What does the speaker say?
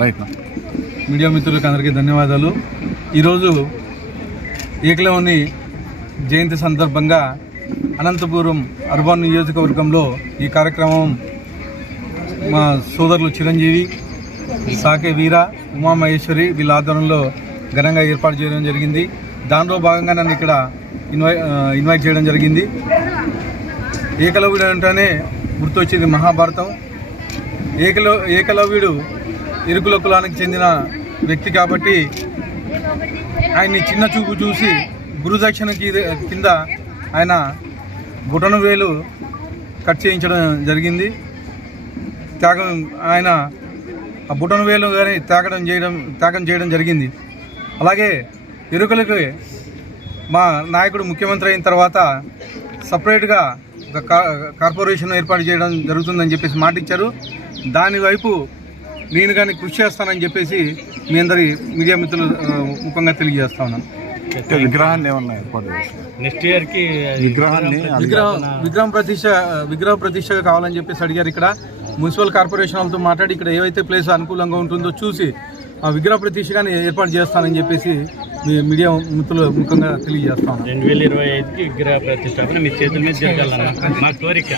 Right. Media మిత్రులకు అందరికీ ధన్యవాదాలు. ఈరోజు ఏకలవ్యుని జయంతి సందర్భంగా అనంతపురం అర్బన్ నియోజకవర్గంలో ఈ కార్యక్రమం మా సోదరులు చిరంజీవి, సాకే వీర, ఉమామహేశ్వరి వీళ్ళ ఆధ్వర్యంలో ఘనంగా ఏర్పాటు చేయడం జరిగింది. దానిలో భాగంగా నన్ను ఇక్కడ ఇన్వైట్ చేయడం జరిగింది. ఏకలవ్యుడు అంటేనే గుర్తొచ్చేది మహాభారతం. ఏకలవ్యుడు ఇరుకుల కులానికి చెందిన వ్యక్తి కాబట్టి ఆయన్ని చిన్న చూపు చూసి గురుదక్షిణ కింద ఆయన బొటన వేలు కట్ చేయించడం జరిగింది. ఆయన ఆ బొటన వేలు కానీ త్యాగం చేయడం జరిగింది. అలాగే ఇరుకులకి మా నాయకుడు ముఖ్యమంత్రి అయిన తర్వాత సపరేట్గా ఒక కార్పొరేషన్ ఏర్పాటు చేయడం జరుగుతుందని చెప్పేసి మాట ఇచ్చారు. దాని వైపు నేను కానీ కృషి చేస్తానని చెప్పేసి మీ అందరి మీడియా మిత్రులు ముఖంగా తెలియజేస్తా ఉన్నాను. విగ్రహాన్ని ఏమన్నా ఏర్పాటు చేస్తారు నెక్స్ట్ ఇయర్కి? విగ్రహ ప్రతిష్ట కావాలని చెప్పేసి అడిగారు. ఇక్కడ మున్సిపల్ కార్పొరేషన్ వాళ్ళతో మాట్లాడి ఇక్కడ ఏవైతే ప్లేస్ అనుకూలంగా ఉంటుందో చూసి ఆ విగ్రహ ప్రతిష్ట కానీ ఏర్పాటు చేస్తానని చెప్పేసి మీ మీడియా మిత్రులు ముఖంగా తెలియజేస్తాను. 2025కి విగ్రహ ప్రతిష్టాపన మీ చేతుల మీద జరగాలన్న మా కోరిక.